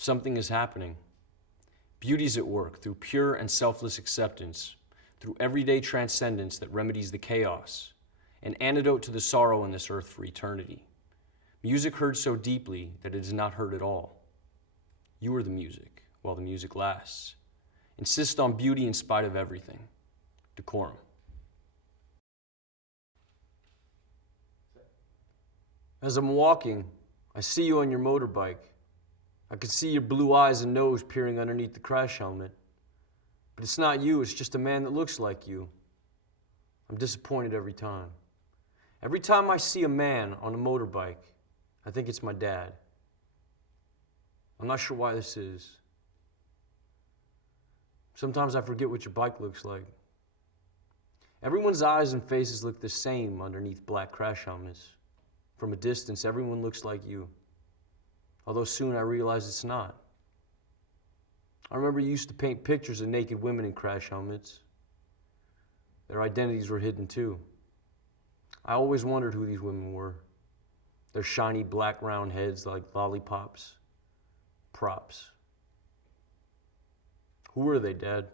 Something is happening. Beauty's at work through pure and selfless acceptance, through everyday transcendence that remedies the chaos, an antidote to the sorrow on this earth for eternity. Music heard so deeply that it is not heard at all. You are the music, while the music lasts. Insist on beauty in spite of everything. Decorum. As I'm walking, I see you on your motorbike. I can see your blue eyes and nose peering underneath the crash helmet. But it's not you, it's just a man that looks like you. I'm disappointed every time. Every time I see a man on a motorbike, I think it's my dad. I'm not sure why this is. Sometimes I forget what your bike looks like. Everyone's eyes and faces look the same underneath black crash helmets. From a distance, everyone looks like you. Although soon I realized it's not. I remember you used to paint pictures of naked women in crash helmets. Their identities were hidden too. I always wondered who these women were. Their shiny black round heads like lollipops. Props. Who were they, Dad?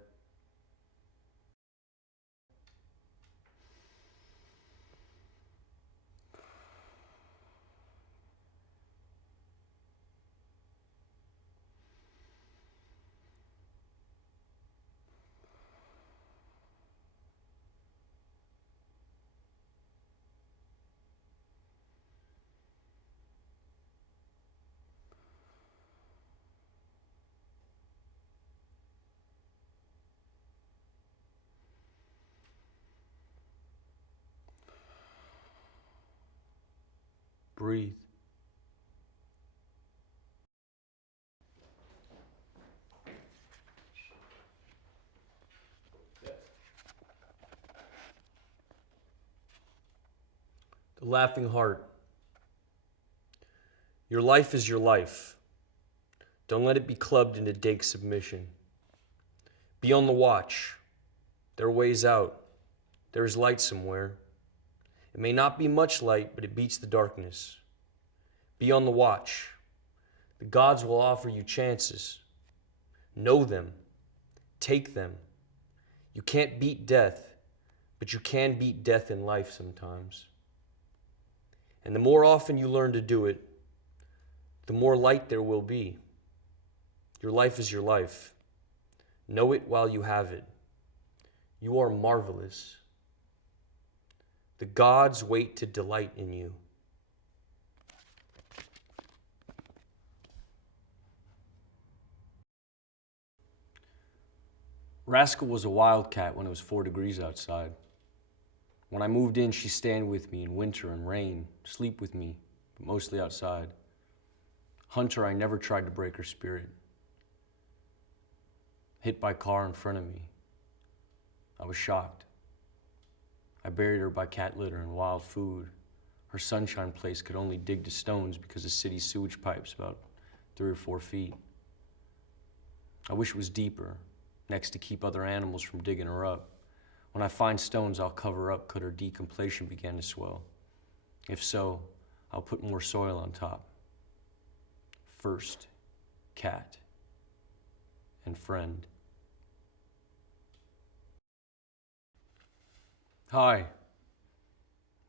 Breathe. The Laughing Heart. Your life is your life. Don't let it be clubbed into dank submission. Be on the watch. There are ways out. There is light somewhere. It may not be much light, but it beats the darkness. Be on the watch. The gods will offer you chances. Know them. Take them. You can't beat death, but you can beat death in life sometimes. And the more often you learn to do it, the more light there will be. Your life is your life. Know it while you have it. You are marvelous. The gods wait to delight in you. Rascal was a wildcat when it was 4 degrees outside. When I moved in, she'd stand with me in winter and rain, sleep with me, but mostly outside. Hunter, I never tried to break her spirit. Hit by car in front of me. I was shocked. I buried her by cat litter and wild food. Her sunshine place could only dig to stones because the city's sewage pipe's about 3 or 4 feet. I wish it was deeper, next to keep other animals from digging her up. When I find stones, I'll cover up could her decompletion begin to swell. If so, I'll put more soil on top. First, cat and friend. Hi.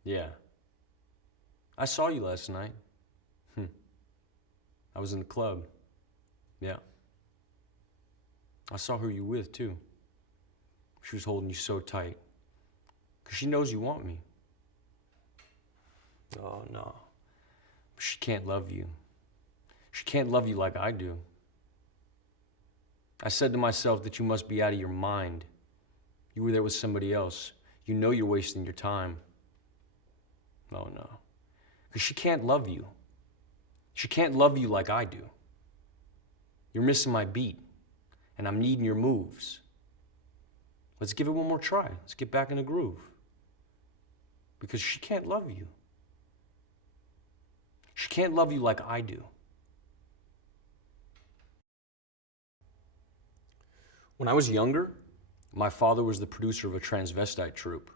Yeah. I saw you last night. I was in the club. Yeah. I saw who you were with, too. She was holding you so tight. 'Cause she knows you want me. Oh, no. But she can't love you. She can't love you like I do. I said to myself that you must be out of your mind. You were there with somebody else. You know you're wasting your time. Oh, no. 'Cause she can't love you. She can't love you like I do. You're missing my beat, and I'm needing your moves. Let's give it one more try. Let's get back in the groove. Because she can't love you. She can't love you like I do. When I was younger, my father was the producer of a transvestite troupe.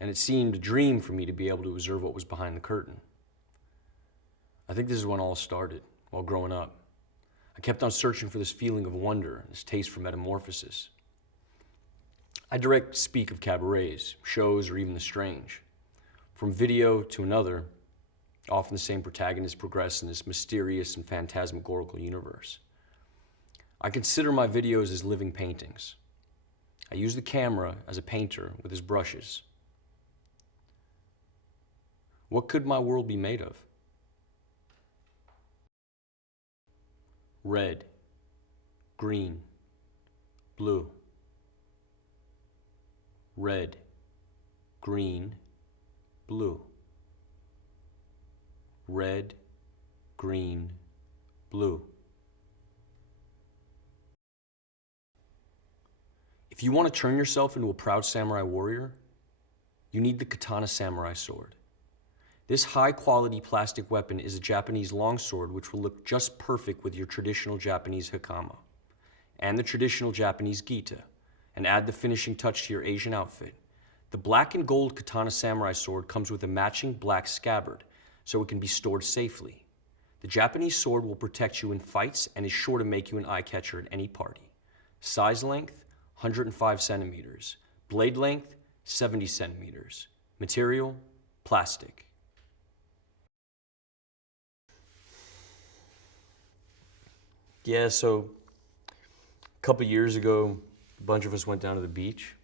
And it seemed a dream for me to be able to observe what was behind the curtain. I think this is when all started, while growing up. I kept on searching for this feeling of wonder, this taste for metamorphosis. I direct speak of cabarets, shows, or even the strange. From video to another, often the same protagonists progress in this mysterious and phantasmagorical universe. I consider my videos as living paintings. I use the camera as a painter with his brushes. What could my world be made of? Red, green, blue. Red, green, blue. Red, green, blue. If you want to turn yourself into a proud samurai warrior, you need the katana samurai sword. This high-quality plastic weapon is a Japanese longsword which will look just perfect with your traditional Japanese hakama and the traditional Japanese gita, and add the finishing touch to your Asian outfit. The black and gold katana samurai sword comes with a matching black scabbard, so it can be stored safely. The Japanese sword will protect you in fights and is sure to make you an eye-catcher at any party. Size length, 105 centimeters. Blade length, 70 centimeters. Material, plastic. Yeah, so a couple years ago, a bunch of us went down to the beach,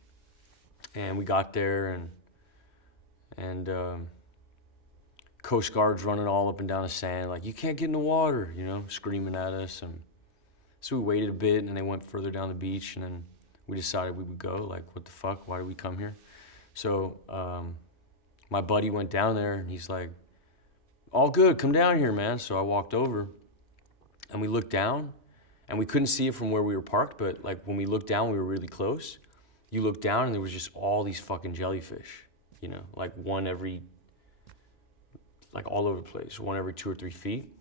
and we got there, and Coast Guard's running all up and down the sand, like, you can't get in the water, you know, screaming at us. And so we waited a bit, and they went further down the beach, and then we decided we would go. Like, what the fuck? Why did we come here? So my buddy went down there, and he's like, all good, come down here, man. So I walked over, and we looked down, and we couldn't see it from where we were parked, but like when we looked down, we were really close. You looked down, and there was just all these fucking jellyfish, you know, like one every, like all over the place, one every 2 or 3 feet.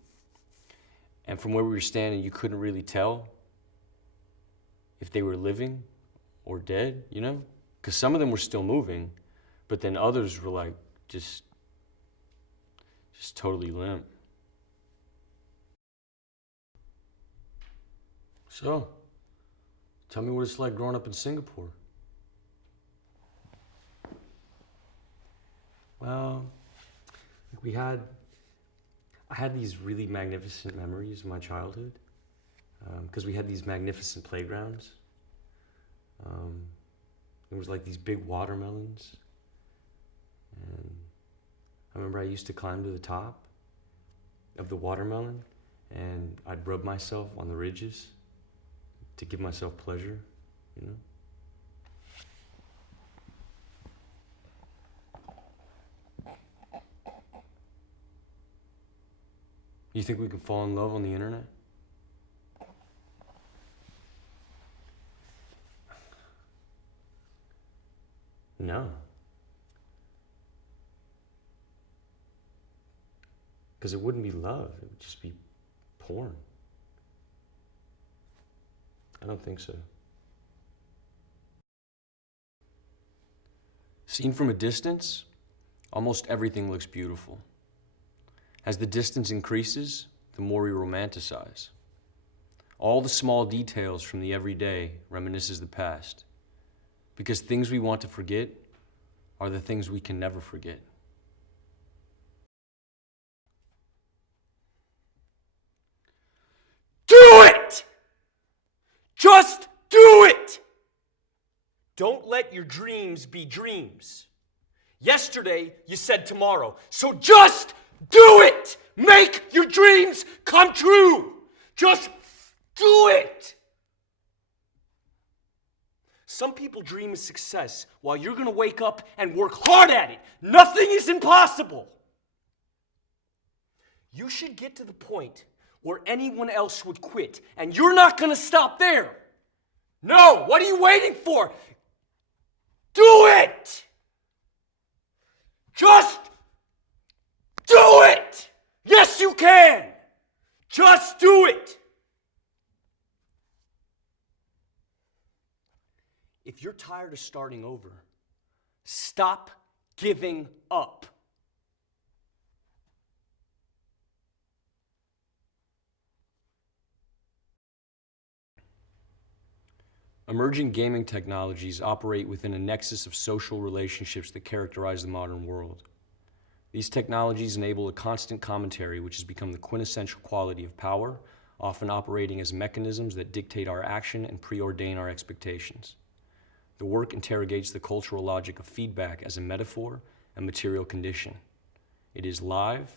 And from where we were standing, you couldn't really tell if they were living or dead, you know? Because some of them were still moving, but then others were like just totally limp. So, tell me what it's like growing up in Singapore. Well, I had these really magnificent memories of my childhood, because we had these magnificent playgrounds. There was like these big watermelons, and I remember I used to climb to the top of the watermelon, and I'd rub myself on the ridges to give myself pleasure, you know? You think we can fall in love on the internet? No. Because it wouldn't be love, it would just be porn. I don't think so. Seen from a distance, almost everything looks beautiful. As the distance increases, the more we romanticize. All the small details from the everyday reminisces the past, because things we want to forget are the things we can never forget. Do it! Just do it! Don't let your dreams be dreams. Yesterday, you said tomorrow, so just do it! Make your dreams come true! Just do it! Some people dream of success while you're gonna wake up and work hard at it. Nothing is impossible. You should get to the point where anyone else would quit, and you're not gonna stop there. No, what are you waiting for? Do it! Just do it! Yes, you can! Just do it! If you're tired of starting over, stop giving up. Emerging gaming technologies operate within a nexus of social relationships that characterize the modern world. These technologies enable a constant commentary which has become the quintessential quality of power, often operating as mechanisms that dictate our action and preordain our expectations. The work interrogates the cultural logic of feedback as a metaphor and material condition. It is live,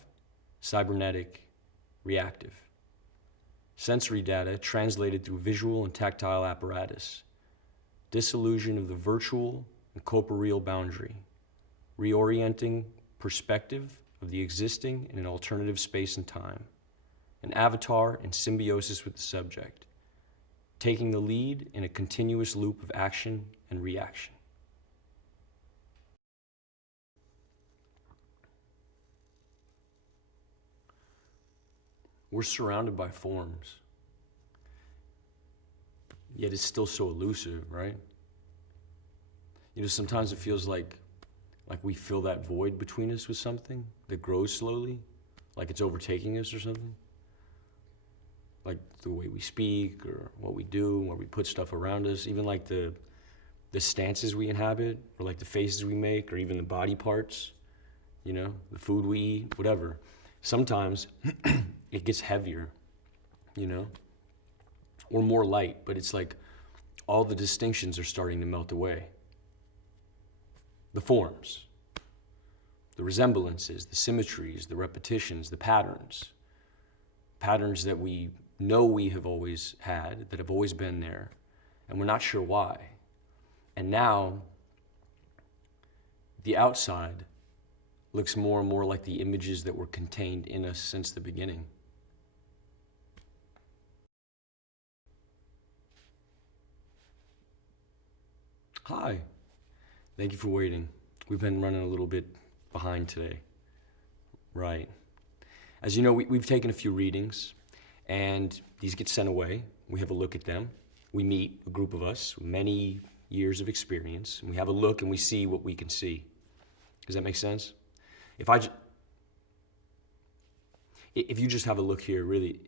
cybernetic, reactive. Sensory data translated through visual and tactile apparatus. Disillusion of the virtual and corporeal boundary. Reorienting perspective of the existing in an alternative space and time. An avatar in symbiosis with the subject. Taking the lead in a continuous loop of action and reaction. We're surrounded by forms, yet it's still so elusive, right? You know, sometimes it feels like we fill that void between us with something that grows slowly, like it's overtaking us or something. Like the way we speak or what we do, where we put stuff around us, even like the stances we inhabit, or like the faces we make, or even the body parts, you know, the food we eat, whatever. Sometimes it gets heavier, you know, or more light, but it's like all the distinctions are starting to melt away. The forms, the resemblances, the symmetries, the repetitions, the patterns that we know we have always had, that have always been there, and we're not sure why. And now, the outside looks more and more like the images that were contained in us since the beginning. Hi, thank you for waiting. We've been running a little bit behind today. Right. As you know, we've taken a few readings, and these get sent away. We have a look at them. We meet, a group of us, many years of experience, and we have a look and we see what we can see. Does that make sense? If you just have a look here, really,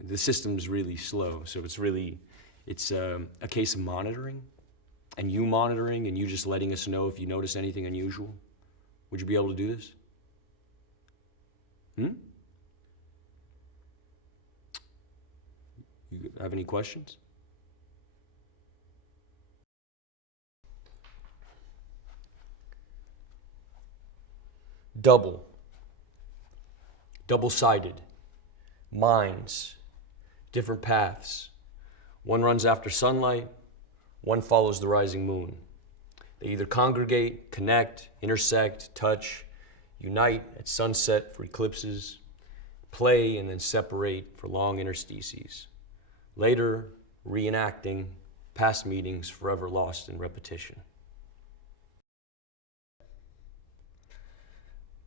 the system's really slow. So it's a case of monitoring, and you monitoring, and you just letting us know if you notice anything unusual. Would you be able to do this? You have any questions? Double-sided, minds, different paths. One runs after sunlight, one follows the rising moon. They either congregate, connect, intersect, touch, unite at sunset for eclipses, play and then separate for long interstices. Later, reenacting past meetings forever lost in repetition.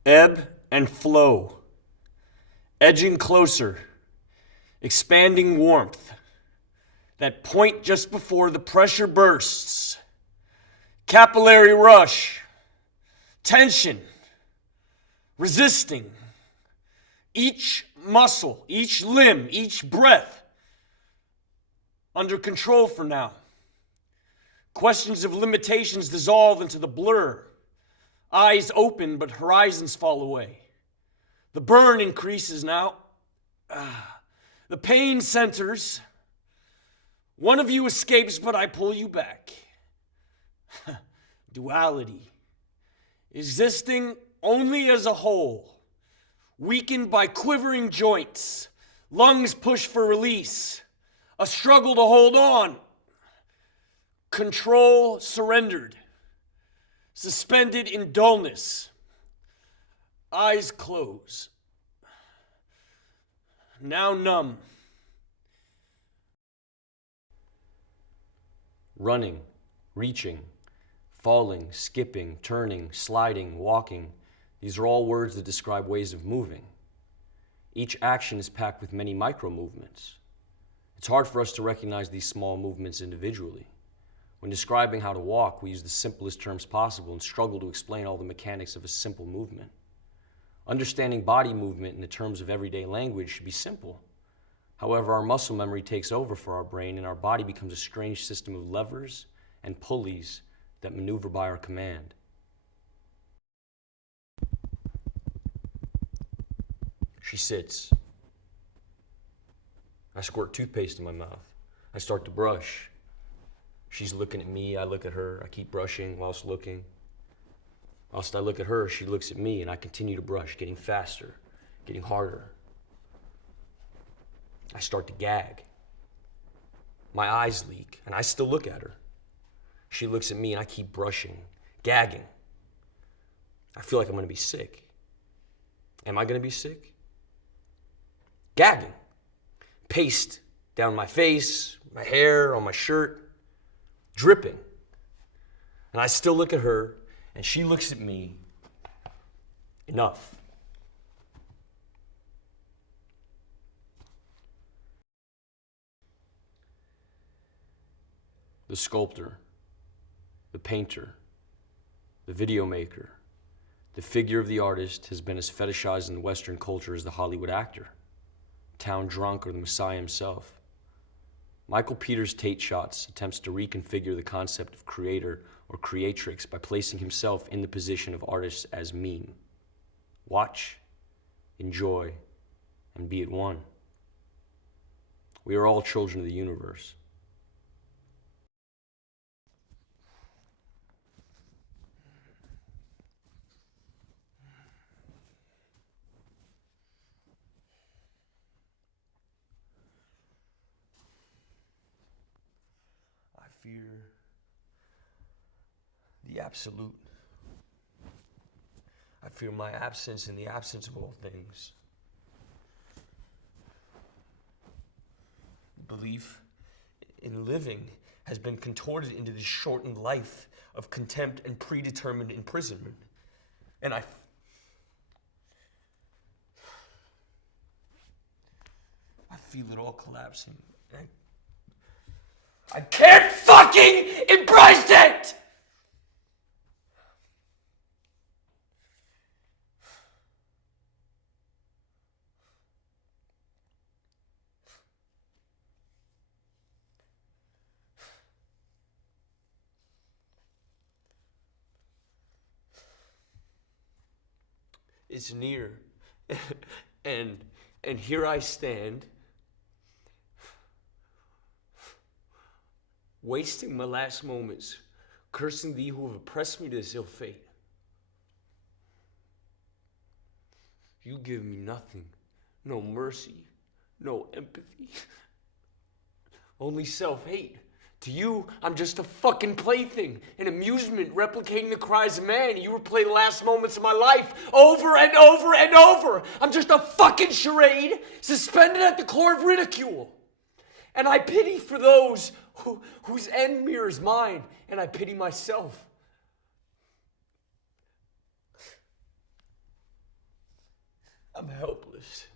Ebb and flow, edging closer, expanding warmth, that point just before the pressure bursts, capillary rush, tension, resisting, each muscle, each limb, each breath under control for now. Questions of limitations dissolve into the blur. Eyes open, but horizons fall away. The burn increases now. The pain centers. One of you escapes, but I pull you back. Duality. Existing only as a whole. Weakened by quivering joints. Lungs push for release. A struggle to hold on. Control surrendered. Suspended in dullness. Eyes close. Now numb. Running, reaching, falling, skipping, turning, sliding, walking. These are all words that describe ways of moving. Each action is packed with many micro movements. It's hard for us to recognize these small movements individually. When describing how to walk, we use the simplest terms possible and struggle to explain all the mechanics of a simple movement. Understanding body movement in the terms of everyday language should be simple. However, our muscle memory takes over for our brain and our body becomes a strange system of levers and pulleys that maneuver by our command. She sits. I squirt toothpaste in my mouth. I start to brush. She's looking at me, I look at her. I keep brushing whilst looking. Whilst I look at her, she looks at me, and I continue to brush, getting faster, getting harder. I start to gag. My eyes leak, and I still look at her. She looks at me, and I keep brushing, gagging. I feel like I'm gonna be sick. Am I gonna be sick? Gagging. Paste down my face, my hair, on my shirt, dripping. And I still look at her, and she looks at me. Enough. The sculptor, the painter, the video maker, the figure of the artist has been as fetishized in Western culture as the Hollywood actor, town drunk, or the Messiah himself. Michael Peters' Tate Shots attempts to reconfigure the concept of creator or creatrix by placing himself in the position of artist as meme. Watch, enjoy, and be at one. We are all children of the universe. I fear the absolute. I fear my absence in the absence of all things. Belief in living has been contorted into this shortened life of contempt and predetermined imprisonment. And I feel it all collapsing. I can't fucking embrace it! It's near. and here I stand, wasting my last moments, cursing thee who have oppressed me to this ill fate. You give me nothing, no mercy, no empathy, only self-hate. To you, I'm just a fucking plaything, an amusement replicating the cries of man. You replay the last moments of my life over and over and over. I'm just a fucking charade suspended at the core of ridicule. And I pity for those whose end mirrors mine, and I pity myself. I'm helpless.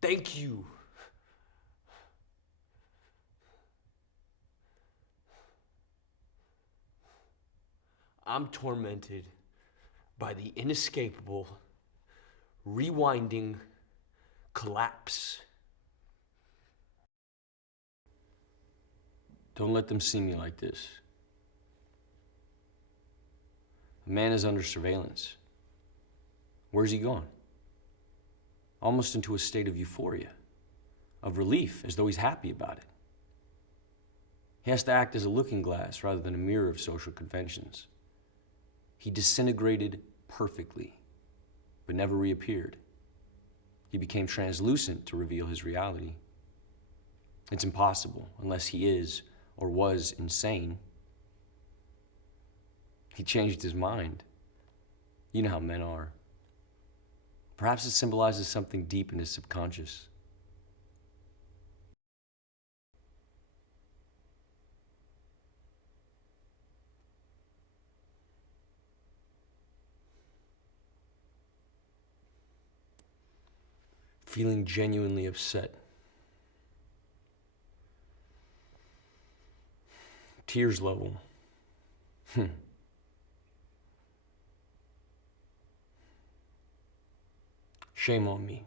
Thank you. I'm tormented by the inescapable, rewinding collapse. Don't let them see me like this. A man is under surveillance. Where's he gone? Almost into a state of euphoria, of relief, as though he's happy about it. He has to act as a looking glass rather than a mirror of social conventions. He disintegrated perfectly, but never reappeared. He became translucent to reveal his reality. It's impossible unless he is or was insane. He changed his mind. You know how men are. Perhaps it symbolizes something deep in his subconscious. Feeling genuinely upset. Tears level. Shame on me.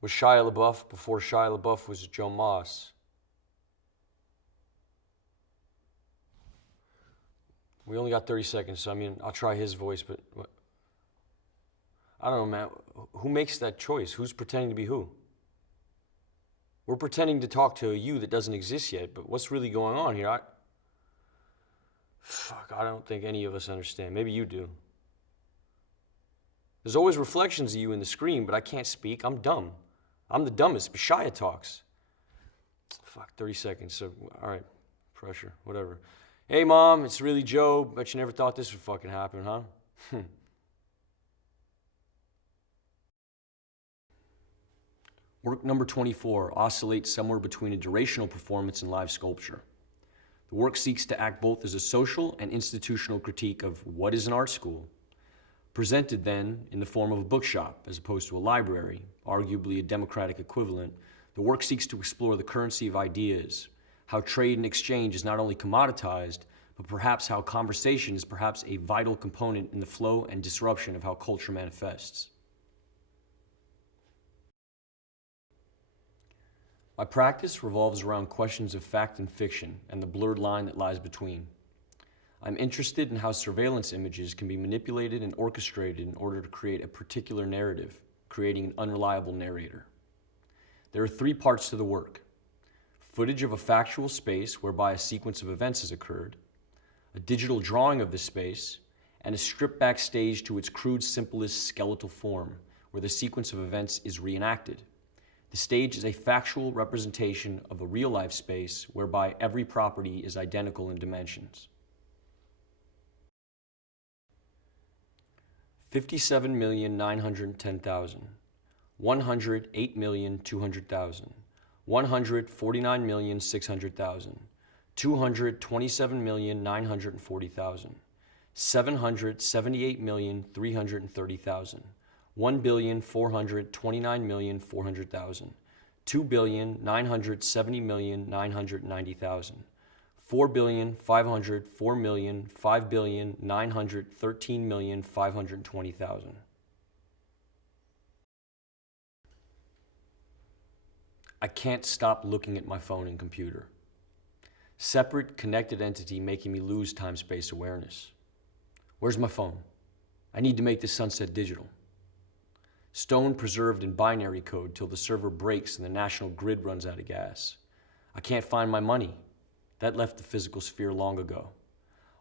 Was Shia LaBeouf before Shia LaBeouf was Joe Moss. We only got 30 seconds, so I mean, I'll try his voice, but I don't know, man. Who makes that choice? Who's pretending to be who? We're pretending to talk to a you that doesn't exist yet, but what's really going on here? I don't think any of us understand. Maybe you do. There's always reflections of you in the screen, but I can't speak. I'm dumb. I'm the dumbest, but Shia talks. 30 seconds, so all right, pressure, whatever. Hey, Mom, it's really Joe. Bet you never thought this would fucking happen, huh? Work number 24 oscillates somewhere between a durational performance and live sculpture. The work seeks to act both as a social and institutional critique of what is an art school, presented then in the form of a bookshop as opposed to a library, arguably a democratic equivalent. The work seeks to explore the currency of ideas, how trade and exchange is not only commoditized, but perhaps how conversation is perhaps a vital component in the flow and disruption of how culture manifests. My practice revolves around questions of fact and fiction and the blurred line that lies between. I'm interested in how surveillance images can be manipulated and orchestrated in order to create a particular narrative, creating an unreliable narrator. There are 3 parts to the work: footage of a factual space whereby a sequence of events has occurred, a digital drawing of the space, and a strip back stage to its crude, simplest skeletal form, where the sequence of events is reenacted. The stage is a factual representation of a real-life space whereby every property is identical in dimensions. 57,910,000, 108,200,000, 149,600,000, 227,940,000, 778,330,000, 1,429,400,000, 2,970,990,000, 4,500,000, 4,000,000, 5,900,000, 13,520,000. I can't stop looking at my phone and computer. Separate, connected entity making me lose time-space awareness. Where's my phone? I need to make this sunset digital. Stone preserved in binary code till the server breaks and the national grid runs out of gas. I can't find my money. That left the physical sphere long ago.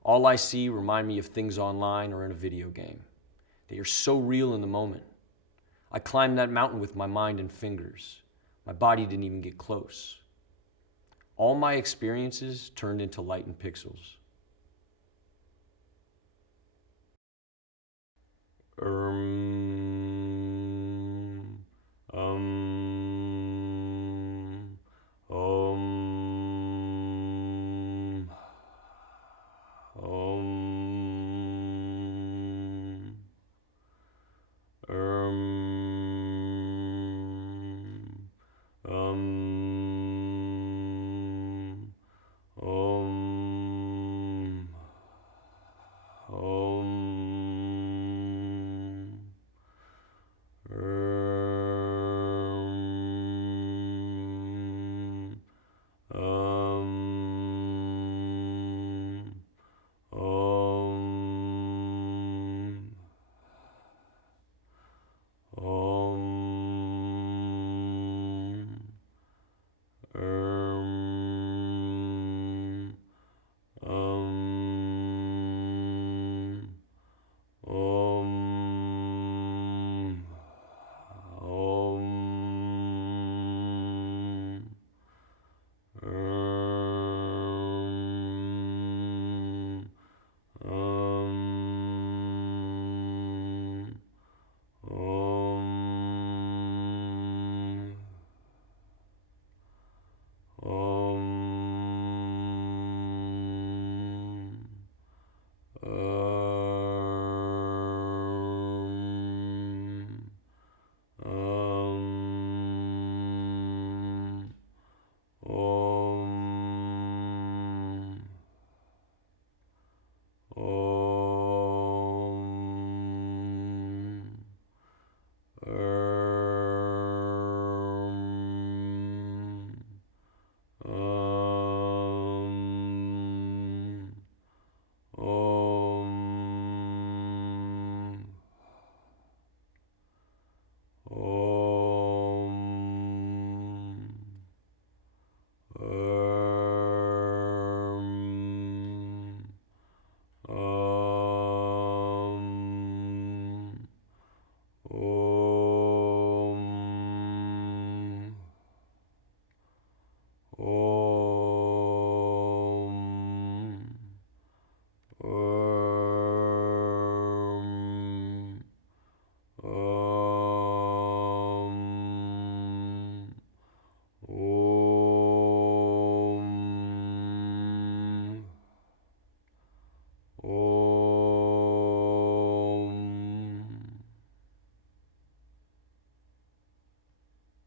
All I see remind me of things online or in a video game. They are so real in the moment. I climbed that mountain with my mind and fingers. My body didn't even get close. All my experiences turned into light and pixels.